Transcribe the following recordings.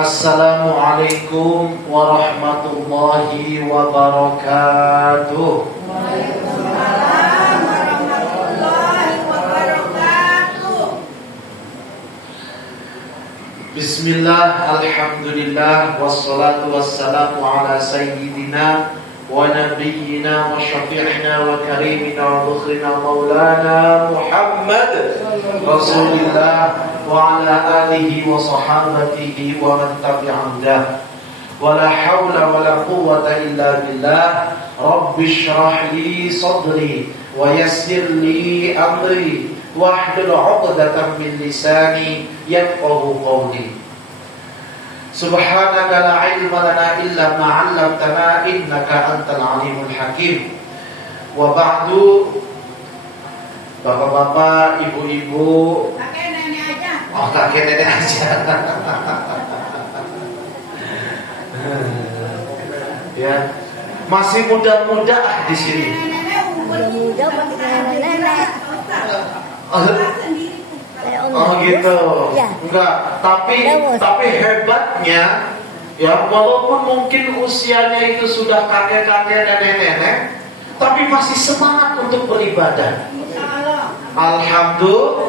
Assalamualaikum warahmatullahi wabarakatuh. Waalaikumsalam warahmatullahi wabarakatuh. Bismillah, alhamdulillah, wassalatu wassalamu ala sayyidina wa nabiyyina wa syafi'ina wa karimina wa dhukhrina maulana Muhammad Rasulillah wa ala alihi wa sahabatihi wa man tabi'ahu. Wala hawla wala quwwata illa billah. Rabbi shrah li sadri wa yassir li amri wahlul 'uqdatam min lisani yafqahu qawli. Subhanaka la ilma lana illa ma 'allamtana innaka antal alimul hakim. Wa ba'du. Bapak-bapak, ibu-ibu, Kakek nenek aja. oh kakek nenek aja. Ya, masih muda-muda di sini. Nenek umur Muda pakai nenek. Oh gitu. Ya. Enggak, tapi hebatnya ya, walaupun mungkin usianya itu sudah kakek-kakek nenek-nenek, tapi masih semangat untuk beribadah. Alhamdulillah.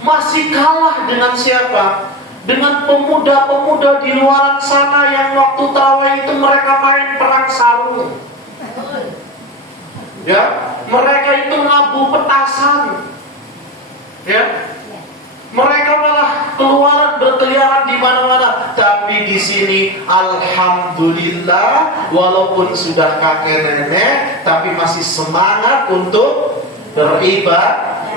Masih kalah dengan siapa? Dengan pemuda-pemuda di luar sana yang waktu tarawih itu mereka main perang sarung. Ya, mereka itu ngabu petasan. Ya. Mereka malah keluar berkeliaran di mana-mana. Tapi di sini alhamdulillah, walaupun sudah kakek nenek, tapi masih semangat untuk beribadah.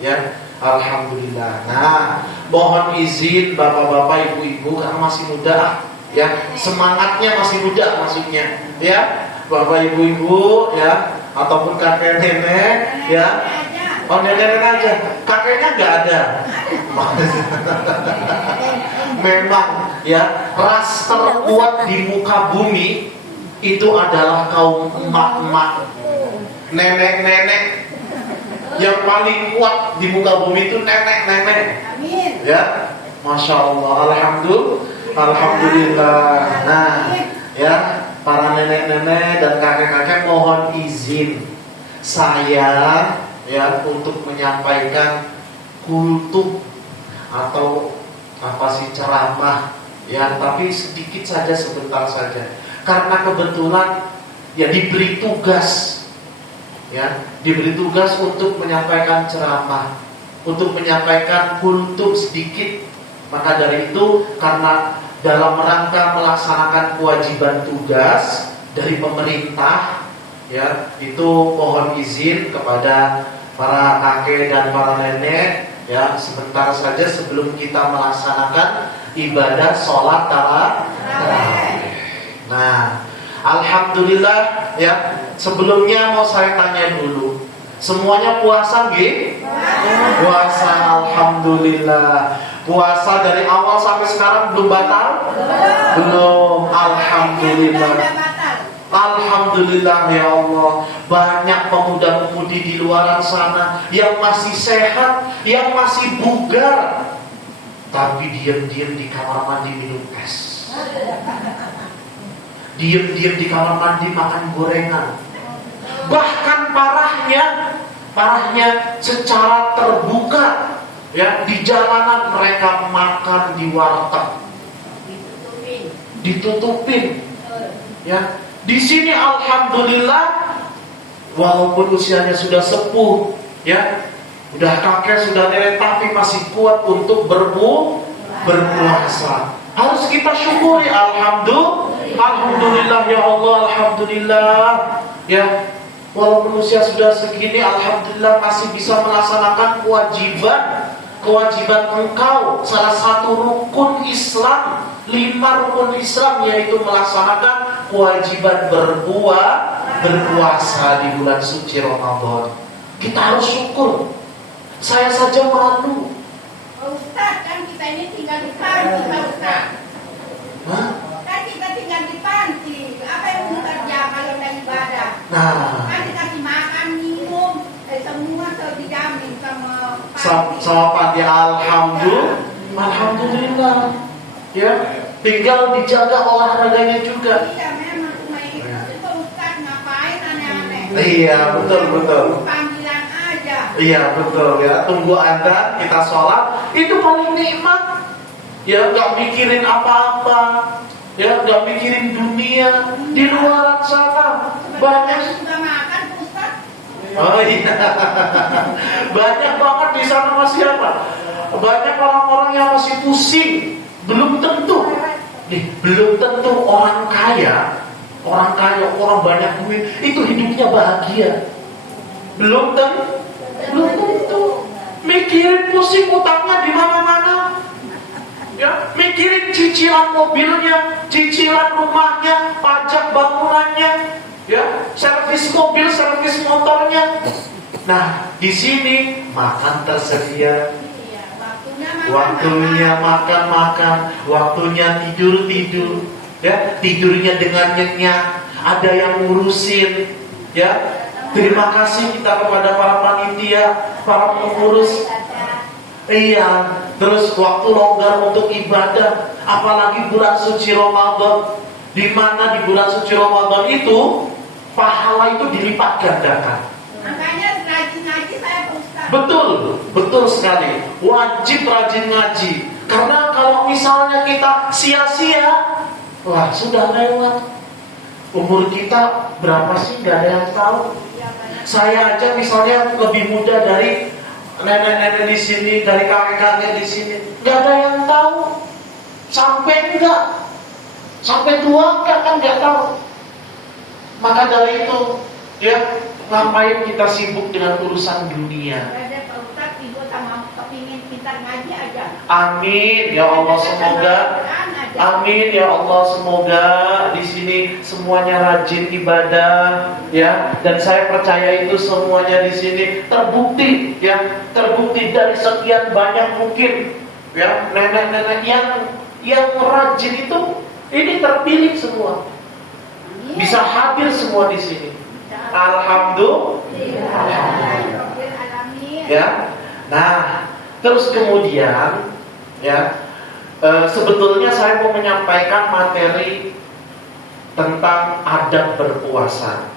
Ya, alhamdulillah. Nah, mohon izin bapak-bapak, ibu-ibu, karena masih muda, ya, semangatnya masih muda maksudnya, ya, bapak ibu-ibu, ya, ataupun kakek nenek, ya. Oh, nenek aja, kakeknya nggak ada. Memang ya, ras terkuat di muka bumi itu adalah kaum emak-emak, nenek-nenek. Yang paling kuat di muka bumi itu nenek-nenek. Amin. Ya, masya Allah, alhamdulillah. Nah, ya, para nenek-nenek dan kakek-kakek, mohon izin saya ya untuk menyampaikan kultum atau apa sih, ceramah ya, tapi sedikit saja, sebentar saja, karena kebetulan ya diberi tugas untuk menyampaikan ceramah, untuk menyampaikan kultum sedikit. Maka dari itu, karena dalam rangka melaksanakan kewajiban tugas dari pemerintah, ya, itu mohon izin kepada para kakek dan para nenek, ya, sebentar saja sebelum kita melaksanakan ibadah sholat tarawih. Nah, alhamdulillah, ya, sebelumnya mau saya tanya dulu, semuanya puasa nggih? Puasa, alhamdulillah. Puasa dari awal sampai sekarang belum batal? Belum, alhamdulillah. Alhamdulillah ya Allah, banyak pemuda-pemudi di luar sana yang masih sehat, yang masih bugar, tapi diam-diam di kamar mandi minum es, diam-diam di kamar mandi makan gorengan. Bahkan parahnya secara terbuka, ya, di jalanan mereka makan di warteg, ditutupin, ya. Di sini alhamdulillah, walaupun usianya sudah sepuh, ya, udah kakek, sudah nenek, tapi masih kuat untuk berpuasa. Harus kita syukuri, alhamdulillah ya Allah, alhamdulillah, ya. Walaupun usia sudah segini, alhamdulillah masih bisa melaksanakan kewajiban engkau, salah satu rukun Islam, 5 rukun Islam, yaitu melaksanakan kewajiban berpuasa di bulan suci Ramadan. Kita harus syukur. Saya saja malu. Ustaz, kan kita ini tinggal di panti, Pak Ustaz. Hah? Kan kita tinggal di panti. Apa yang mau kerja kalau udah ibadah? Nah, Kan dikasih makan, minum, semua dijamin sama panti. sama panti, alhamdulillah. Alhamdulillah. Ya, tinggal dijaga olahraganya juga. Iya, memang itu Ustaz ngapain aneh-aneh. Iya, betul. Panggilan aja. Iya, betul ya. Tunggu adzan, kita sholat, itu paling nikmat. Ya, nggak mikirin apa-apa. Ya, nggak mikirin dunia. Di luar sana banyak. Sudah makan Ustaz? Oh iya. Banyak banget di sana masih apa? Banyak orang-orang yang masih pusing. Belum tentu. Nih, belum tentu orang kaya, orang banyak duit itu hidupnya bahagia. Belum tentu. Mikirin pusing utangnya di mana-mana. Ya, mikirin cicilan mobilnya, cicilan rumahnya, pajak bangunannya, ya, servis mobil, servis motornya. Nah, di sini makan tersedia, Iya, waktunya makan, waktunya tidur, ya, tidurnya dengan nyenyak, ada yang ngurusin, ya. Terima kasih kita kepada para panitia, para pengurus. Iya, terus waktu longgar untuk ibadah, apalagi bulan suci Ramadan, di mana di bulan suci Ramadan itu pahala itu dilipat gandakan. Makanya rajin ngaji saya Ustaz. Betul sekali. Wajib rajin ngaji. Karena kalau misalnya kita sia-sia, wah sudah lewat. Umur kita berapa sih? Gak ada yang tahu. Saya aja misalnya lebih muda dari nenek-nenek di sini, dari kakek-kakek di sini, nggak ada yang tahu. Sampai tua enggak kan nggak tahu. Maka dari itu, ya, ngapain kita sibuk dengan urusan dunia? Ada Pak Ustaz ibu sama kepingin pintar ngaji aja. Amin ya Allah, semoga. Amin ya Allah, semoga di sini semuanya rajin ibadah, ya. Dan saya percaya itu semuanya di sini terbukti, ya, terbukti dari sekian banyak mungkin, ya, nenek-nenek yang rajin itu ini terpilih semua, bisa hadir semua di sini. Alhamdulillah. Ya. Nah, terus kemudian, ya. Sebetulnya saya mau menyampaikan materi tentang adab berpuasa,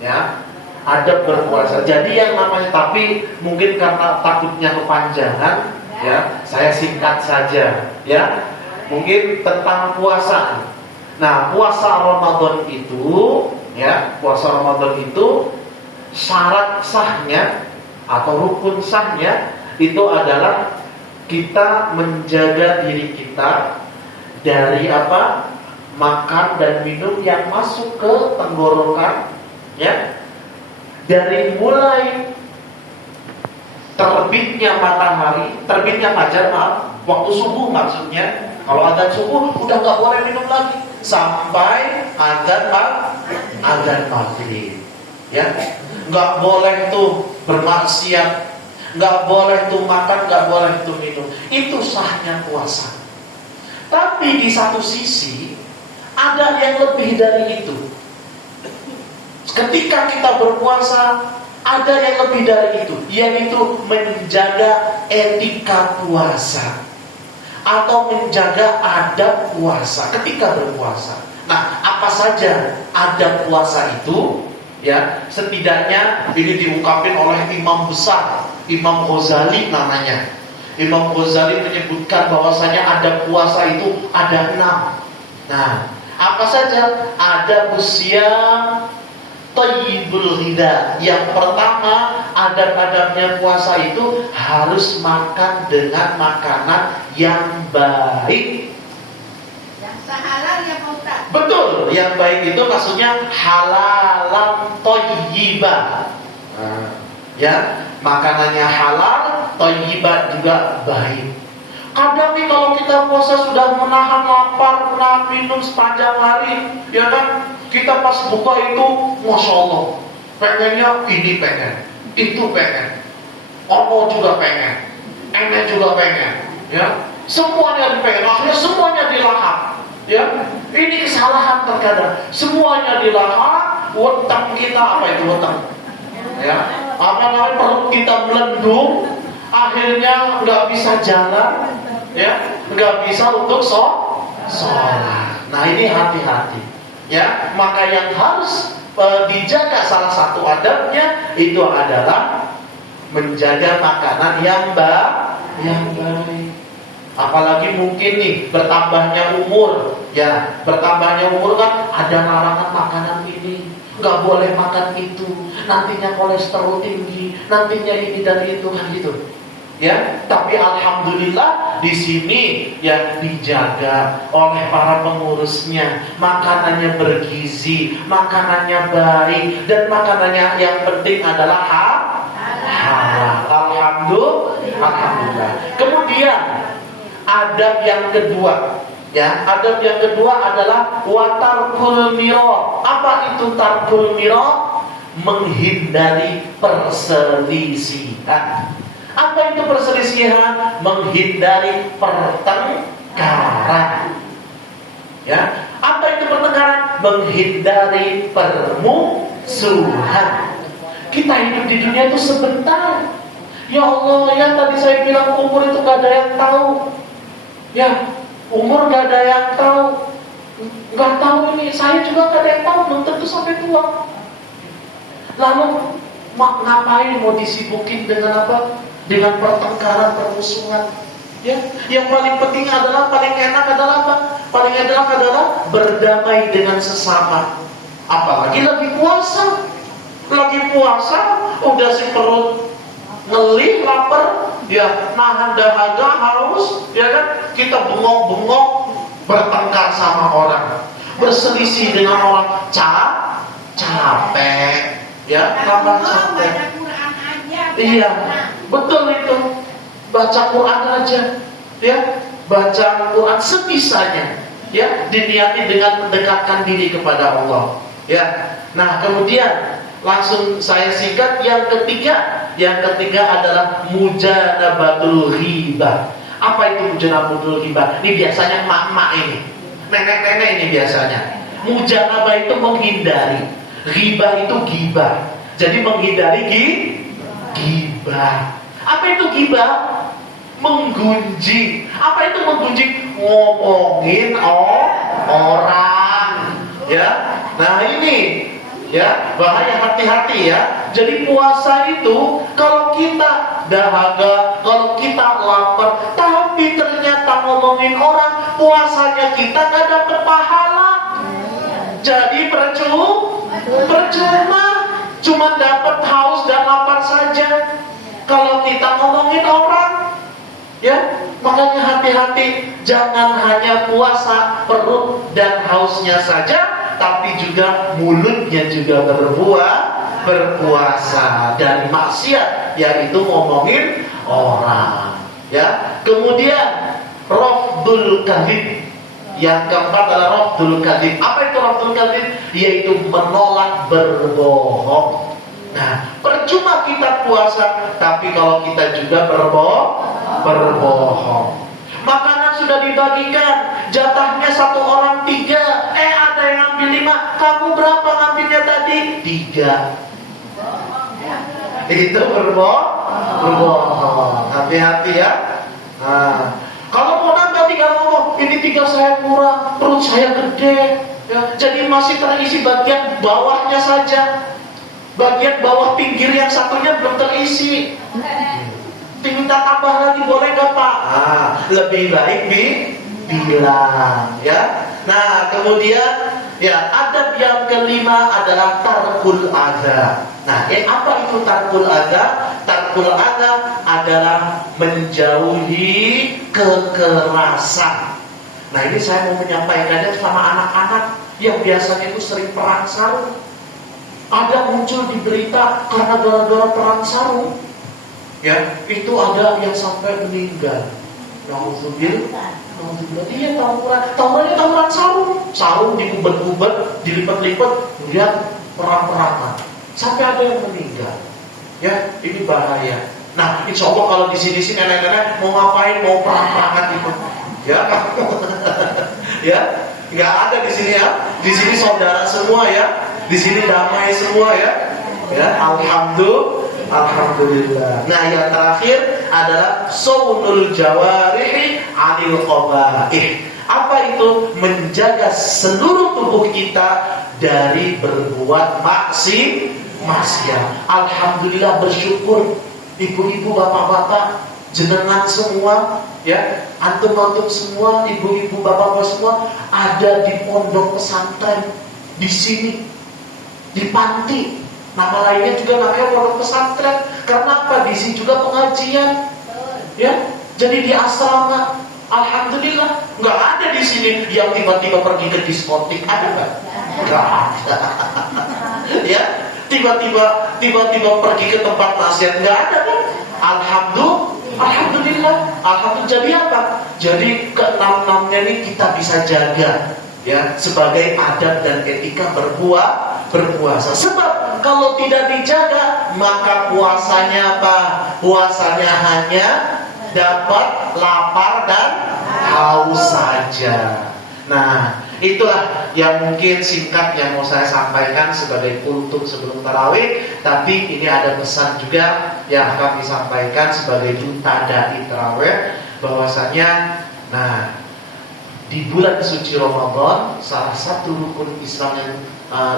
ya, adab berpuasa. Jadi yang namanya, tapi mungkin karena takutnya kepanjangan, ya, saya singkat saja, ya. Mungkin tentang puasa. Nah, puasa Ramadan itu, ya, puasa Ramadan itu syarat sahnya atau rukun sahnya itu adalah kita menjaga diri kita dari apa? Makan dan minum yang masuk ke tenggorokan, ya. Dari mulai terbitnya matahari, terbitnya fajar, waktu subuh maksudnya. Kalau adzan subuh udah nggak boleh minum lagi sampai adzan maghrib, ya. Nggak boleh tuh bermaksiat. Nggak boleh tuh makan, nggak boleh tuh minum. Itu sahnya puasa. Tapi di satu sisi ada yang lebih dari itu. Ketika kita berpuasa, ada yang lebih dari itu, yaitu menjaga etika puasa atau menjaga adab puasa ketika berpuasa. Nah, apa saja adab puasa itu? Ya, setidaknya ini diungkapin oleh imam besar, Imam Ghazali namanya. Imam Ghazali menyebutkan bahwasanya adab puasa itu ada 6. Nah, apa saja? Ada usia thayyibul ghidha. Yang pertama, adab-adabnya puasa itu harus makan dengan makanan yang baik. Halal ya Pak Ustaz? Betul, yang baik itu maksudnya halalan thayyibah. Ya, makanannya halal, thayyibah juga baik. Kadang nih kalau kita puasa sudah menahan lapar, menahan minum sepanjang hari, ya kan? Kita pas buka itu, masya Allah, pengennya ini pengen, itu pengen, ono juga pengen, enek juga pengen, ya. Semuanya dipengen, akhirnya semuanya dilahap. Ya, ini kesalahan terkadang. Semuanya dilahap, wetang kita, apa itu wetang? Ya, apa namanya, perut kita melendung, akhirnya nggak bisa jalan, ya, nggak bisa untuk sholat. Nah ini hati-hati, ya. Maka yang harus dijaga salah satu adabnya itu adalah menjaga makanan yang baik. Apalagi mungkin nih bertambahnya umur, ya, bertambahnya umur kan ada larangan makanan ini, nggak boleh makan itu, nantinya kolesterol tinggi, nantinya ini dan itu kan gitu. Ya, tapi alhamdulillah di sini yang dijaga oleh para pengurusnya, makanannya bergizi, makanannya baik, dan makanannya yang penting adalah halal. Alhamdulillah. Kemudian adab yang kedua, ya, adab yang kedua adalah watarkul miro. Apa itu tarkul miro? Menghindari perselisihan. Apa itu perselisihan? Menghindari pertengkaran. Ya, apa itu pertengkaran? Menghindari permusuhan. Kita hidup di dunia itu sebentar. Ya Allah, ya tadi saya bilang umur itu gak ada yang tahu. Ya, umur gak ada yang tahu. Gak tahu ini, saya juga gak ada yang tahu, belum tentu sampai tua. Lalu ngapain mau disibukin dengan apa? Dengan pertengkaran, permusuhan. Ya, yang paling penting adalah, paling enak adalah apa? Paling enak adalah berdamai dengan sesama. Apalagi lagi puasa. Lagi puasa, udah si perut ngelih, lapar, ya, nahan dahaga, haus, ya kan? Kita bengok-bengok bertengkar sama orang, berselisih dengan orang, capek, ya, tambah capek. Iya, betul itu. Baca Quran aja, ya, baca Quran sebisanya, ya, diniati dengan mendekatkan diri kepada Allah, ya. Nah, kemudian langsung saya singkat yang ketiga. Yang ketiga adalah mujanabatul ghibah. Apa itu mujanabatul ghibah? Ini biasanya emak-emak ini, nenek-nenek ini biasanya. Mujanabah itu menghindari, ghibah itu gibah. Jadi menghindari gibah. Apa itu gibah? Menggunjing. Apa itu menggunjing? Ngomongin orang. Ya. Nah ini, ya, bahaya, hati-hati ya. Jadi puasa itu kalau kita dahaga, kalau kita lapar, tapi ternyata ngomongin orang, puasanya kita gak dapat pahala. Jadi percuma, cuma dapat haus dan lapar saja. Kalau kita ngomongin orang, ya, makanya hati-hati, jangan hanya puasa perut dan hausnya saja, tapi juga mulutnya juga berpuasa dari maksiat, yaitu ngomongin orang, ya. Kemudian rafdul kadzib. Yang keempat adalah rafdul kadzib. Apa itu rafdul kadzib? Yaitu menolak berbohong. Nah, percuma kita puasa, tapi kalau kita juga berbohong. Makanan sudah dibagikan, jatahnya 1 orang 3. Ada yang ambil 5. Kamu berapa ngambilnya tadi? 3. Itu berbohong. Hati-hati ya. Nah, kalau mau nambah 3 ngomong, ini 3 saya kurang, perut saya gede, ya, jadi masih terisi bagian bawahnya saja. Bagian bawah pinggir yang satunya belum terisi. Minta tambah lagi, boleh gak Pak? Lebih baik bilang, ya. Nah, kemudian, ya, adab yang kelima adalah tarkul adza. Nah, apa itu tarkul adza? Tarkul adza adalah menjauhi kekerasan. Nah, ini saya mau menyampaikannya sama anak-anak yang biasanya itu sering perang sarung. Ada muncul di berita karena gara-gara perang sarung, ya, itu ada yang sampai meninggal. Nauzubillah. Iya, tawuran sarung dikubet-kubet, dilipat-lipat, kemudian perang-perangan, sampai ada yang meninggal. Ya, ini bahaya. Nah, insya Allah kalau di sini nenek-nenek mau ngapain, mau perang-perangan itu, ya, ya, nggak ada di sini ya. Di sini saudara semua ya. Di sini damai semua ya. Ya, alhamdulillah. Nah, yang terakhir adalah saunul jawarihi an anil qabaih. Apa itu? Menjaga seluruh tubuh kita dari berbuat maksiat. Alhamdulillah, bersyukur ibu-ibu, bapak-bapak, jenengan semua, ya, antum-antum semua, ibu-ibu, bapak-bapak semua ada di pondok pesantren di sini, di panti. Nama lainnya juga namanya pondok pesantren. Karena apa? Di sini juga pengajian, ya. Jadi di asrama. Alhamdulillah, nggak ada di sini yang tiba-tiba pergi ke diskotik, ada nggak? Nggak ada. Ya, tiba-tiba pergi ke tempat maksiat, nggak ada kan? Alhamdulillah. Jadi apa? Jadi keenam-enamnya ini kita bisa jaga, ya, sebagai adab dan etika berpuasa. Sebab kalau tidak dijaga, maka puasanya apa? Puasanya hanya dapat lapar dan haus saja. Nah, itulah yang mungkin singkat yang mau saya sampaikan sebagai kultum sebelum tarawih. Tapi ini ada pesan juga yang akan disampaikan sebagai duta dai tarawih, bahwasanya, nah, di bulan suci Ramadan, salah satu rukun Islam yang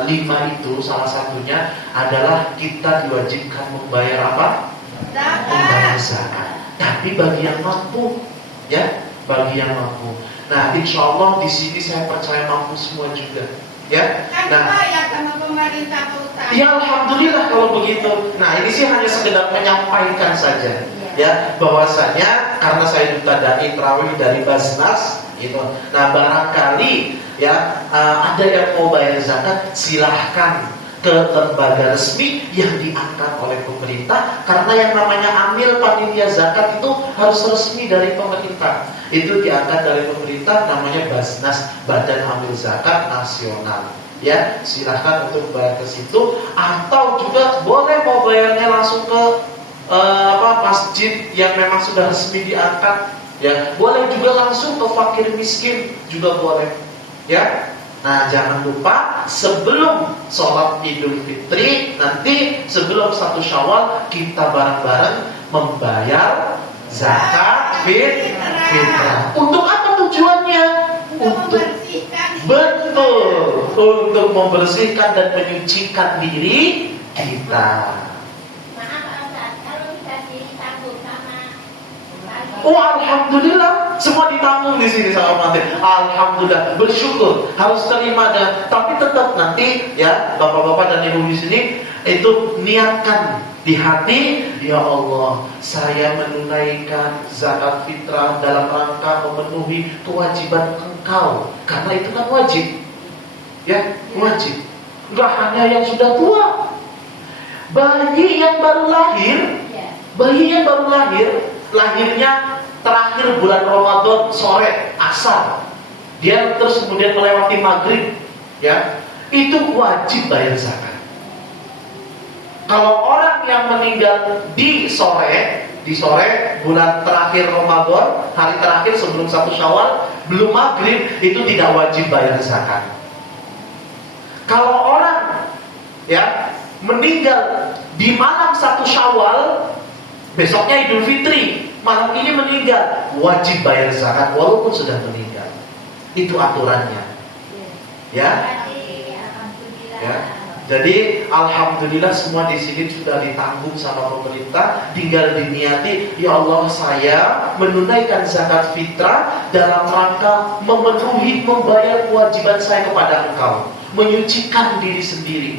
5 itu, salah satunya adalah kita diwajibkan membayar apa? Membayar zakat. Tapi bagi yang mampu, ya, bagi yang mampu. Nah, insya Allah di sini saya percaya mampu semua juga, ya. Nah, ya sama pemerintah Ustaz. Ya alhamdulillah kalau begitu. Nah, ini sih hanya sekedar menyampaikan saja, ya, bahwasanya karena saya duta dai tarawih dari Basnas, gitu. Nah, barangkali, ya, ada yang mau bayar zakat, silahkan ke lembaga resmi yang diangkat oleh pemerintah, karena yang namanya amil panitia zakat itu harus resmi dari pemerintah. Itu diangkat dari pemerintah, namanya Basnas, Badan Amil Zakat Nasional. Ya, silahkan untuk bayar ke situ, atau juga boleh mau bayarnya langsung ke masjid yang memang sudah resmi diangkat. Ya, boleh juga langsung ke fakir miskin juga boleh. Ya. Nah, jangan lupa sebelum sholat Idul Fitri, nanti sebelum 1 Syawal, kita bareng-bareng membayar zakat fitrah. Untuk apa tujuannya? Untuk betul, untuk membersihkan dan menyucikan diri kita. Oh, alhamdulillah, semua ditanggung di sini sama mati. Alhamdulillah, bersyukur, harus terima. Dan tapi tetap nanti, ya, bapak-bapak dan ibu di sini itu niatkan di hati, ya Allah, saya menunaikan zakat fitrah dalam rangka memenuhi kewajiban Engkau, karena itu kan wajib, ya, wajib. Enggak hanya yang sudah tua, bayi yang baru lahir, lahirnya terakhir bulan Ramadan sore asar, dia terus kemudian melewati maghrib, ya, itu wajib bayar zakat. Kalau orang yang meninggal di sore bulan terakhir Ramadan, hari terakhir sebelum 1 Syawal, belum maghrib, itu tidak wajib bayar zakat. Kalau orang, ya, meninggal di malam 1 Syawal, besoknya Idul Fitri, malam ini meninggal, wajib bayar zakat walaupun sudah meninggal. Itu aturannya. Ya. Ya. Jadi alhamdulillah semua di sini sudah ditanggung sama pemerintah, tinggal diniati, ya Allah, saya menunaikan zakat fitrah dalam rangka memenuhi, membayar kewajiban saya kepada Engkau, menyucikan diri sendiri.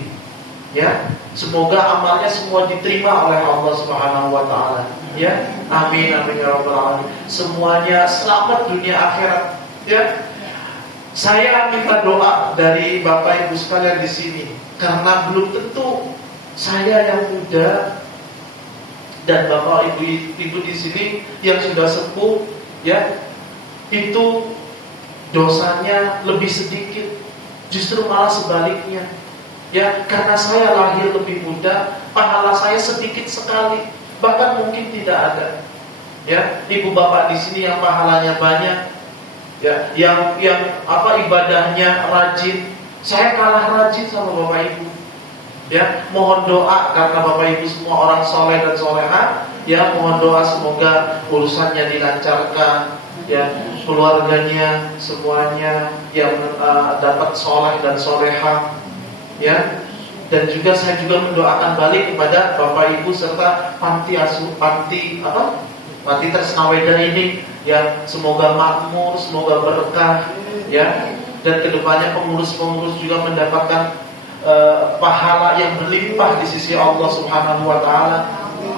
Ya, semoga amalnya semua diterima oleh Allah Subhanahu wa taala. Ya, amin amin ya rabbal alamin. Semuanya selamat dunia akhirat. Ya. Saya minta doa dari Bapak Ibu sekalian di sini, karena belum tentu saya yang muda dan Bapak Ibu di sini yang sudah sepuh, ya, itu dosanya lebih sedikit. Justru malah sebaliknya. Ya, karena saya lahir lebih muda, pahala saya sedikit sekali, bahkan mungkin tidak ada. Ya, ibu bapak di sini yang pahalanya banyak, ya, yang ibadahnya rajin, saya kalah rajin sama bapak ibu. Ya, mohon doa karena bapak ibu semua orang soleh dan soleha. Ya, mohon doa semoga urusannya dilancarkan, ya, keluarganya semuanya yang dapat soleh dan soleha, ya. Dan juga saya juga mendoakan balik kepada Bapak Ibu serta panti Tresnaweda ini, ya, semoga makmur, semoga berkah, ya. Dan kedepannya pengurus-pengurus juga mendapatkan pahala yang berlimpah di sisi Allah Subhanahu wa Ta'ala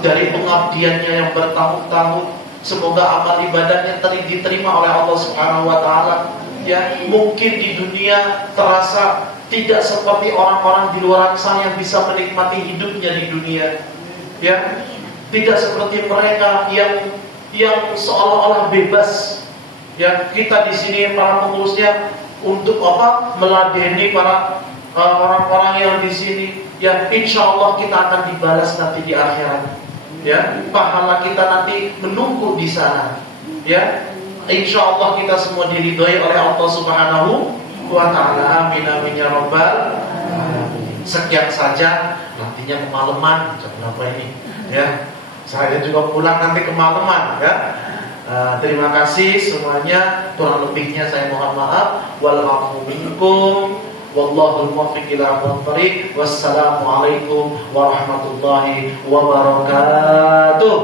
dari pengabdiannya yang bertahun-tahun. Semoga amal ibadahnya diterima oleh Allah Subhanahu wa Ta'ala. Ya, mungkin di dunia terasa tidak seperti orang-orang di luar sana yang bisa menikmati hidupnya di dunia. Ya, tidak seperti mereka yang seolah-olah bebas. Ya, kita di sini para pengurusnya untuk apa? Meladeni para orang-orang yang di sini. Ya, insya Allah kita akan dibalas nanti di akhirat. Ya, pahala kita nanti menunggu di sana. Ya, insya Allah kita semua diridhoi oleh Allah Subhanahu wa Ta'ala. Amin amin ya rabbal alamin. Sekian saja. Nantinya kemalaman jam berapa ini? Ya, saya juga pulang nanti kemalaman. Ya. Terima kasih semuanya. Kurang lebihnya saya mohon maaf. Wal afu minkum. Wallahul muwaffiq ila aqwamit thoriq. Wassalamualaikum warahmatullahi wabarakatuh.